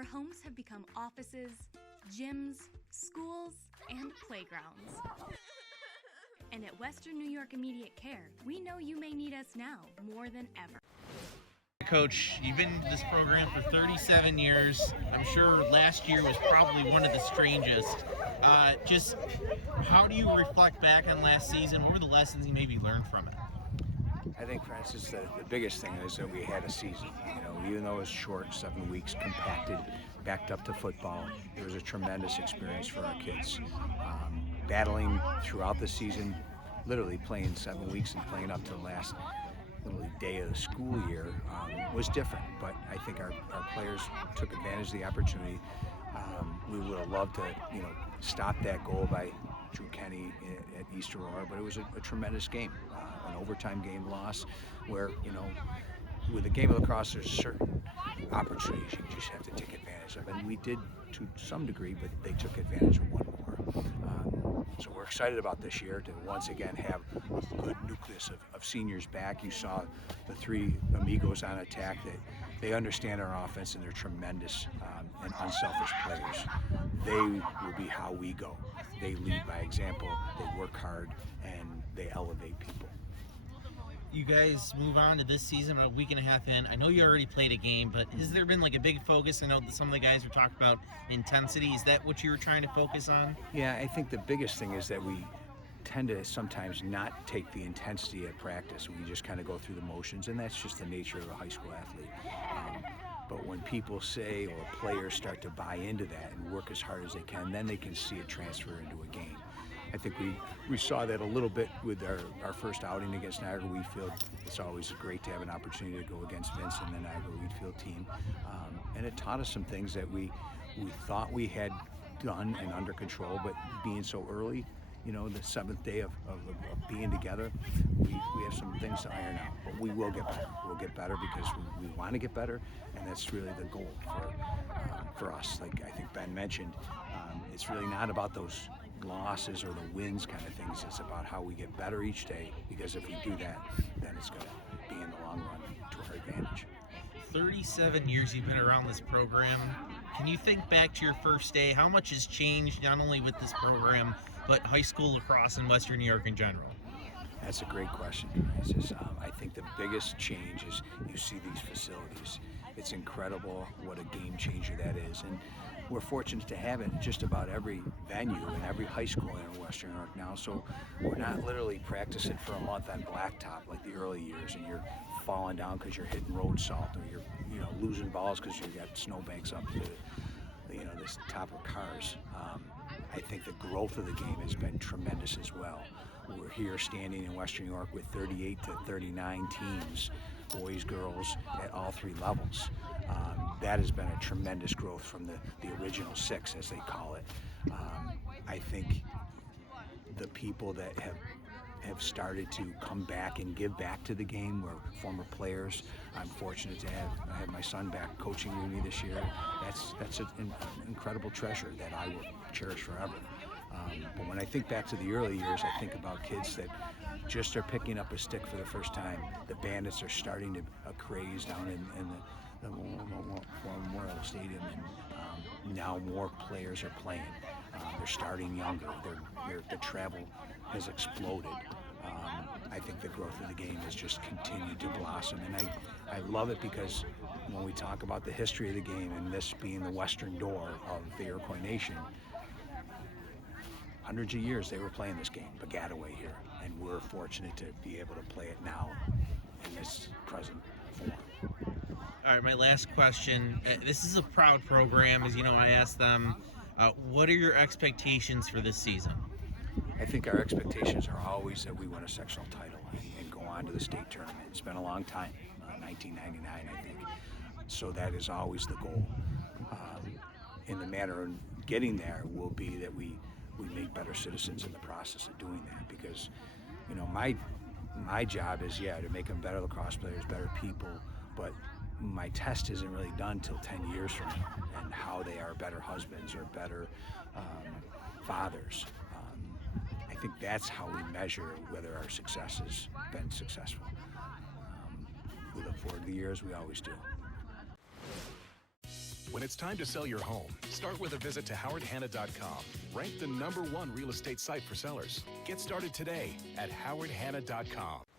Our homes have become offices, gyms, schools, and playgrounds. And at Western New York Immediate Care, we know you may need us now more than ever. Coach, you've been in this program for 37 years. I'm sure last year was probably one of the strangest. Just how do you reflect back on last season? What were the lessons you maybe learned from it? I think, Francis, the biggest thing is that we had a season. Even though it was short, 7 weeks, compacted, backed up to football, it was a tremendous experience for our kids. Battling throughout the season, literally playing 7 weeks and playing up to the last day of the school year was different. But I think our players took advantage of the opportunity. We would have loved to, stop that goal by Drew Kenny at East Aurora, but it was a tremendous game, an overtime game loss where, with the game of lacrosse, there's certain opportunities you just have to take advantage of. And we did to some degree, but they took advantage of one more. So we're excited about this year to once again have a good nucleus of seniors back. You saw the three amigos on attack that they understand our offense and they're tremendous and unselfish players. They will be how we go. They lead by example, they work hard, and they elevate people. You guys move on to this season a week and a half in. I know you already played a game, but has there been like a big focus? I know that some of the guys were talking about intensity. Is that what you were trying to focus on? Yeah, I think the biggest thing is that we tend to sometimes not take the intensity at practice. We just kind of go through the motions, and that's just the nature of a high school athlete. But when people say or players start to buy into that and work as hard as they can, then they can see it transfer into a game. I think we saw that a little bit with our first outing against Niagara Wheatfield. It's always great to have an opportunity to go against Vince and the Niagara Wheatfield team. And it taught us some things that we thought we had done and under control, but being so early, the seventh day of being together, we have some things to iron out. But we will get better. We'll get better because we want to get better, and that's really the goal for us. Like I think Ben mentioned, it's really not about those losses or the wins kind of things. It's about how we get better each day, because if we do that, then it's going to be in the long run to our advantage. 37 years you've been around this program. Can you think back to your first day? How much has changed, not only with this program, but high school lacrosse in Western New York in general? That's a great question. I think the biggest change is you see these facilities. It's incredible what a game changer that is. And we're fortunate to have it in just about every venue and every high school in Western New York now. So we're not literally practicing for a month on blacktop like the early years, and you're falling down because you're hitting road salt, or you're losing balls because you've got snowbanks up to this top of cars. I think the growth of the game has been tremendous as well. We're here standing in Western New York with 38 to 39 teams, boys, girls, at all three levels. That has been a tremendous growth from the original six, as they call it. I think the people that have started to come back and give back to the game were former players. I'm fortunate to have my son back coaching with me this year. That's an incredible treasure that I will cherish forever. But when I think back to the early years, I think about kids that just are picking up a stick for the first time. The Bandits are starting to craze down in the Memorial Stadium, and now more players are playing. They're starting younger. The travel has exploded. I think the growth of the game has just continued to blossom, and I love it because when we talk about the history of the game and this being the western door of the Iroquois Nation, hundreds of years they were playing this game, Piscataway here, and we're fortunate to be able to play it now in this present form. All right, my last question. This is a proud program. As you know, I asked them, what are your expectations for this season? I think our expectations are always that we win a sectional title and go on to the state tournament. It's been a long time, 1999, I think. So that is always the goal. In the matter of getting there will be that we make better citizens in the process of doing that, because my job is to make them better lacrosse players, better people, but my test isn't really done till 10 years from now, and how they are better husbands or better fathers. I think that's how we measure whether our success has been successful. We look forward to the years, we always do. When it's time to sell your home, start with a visit to howardhanna.com. Ranked the #1 real estate site for sellers. Get started today at howardhanna.com.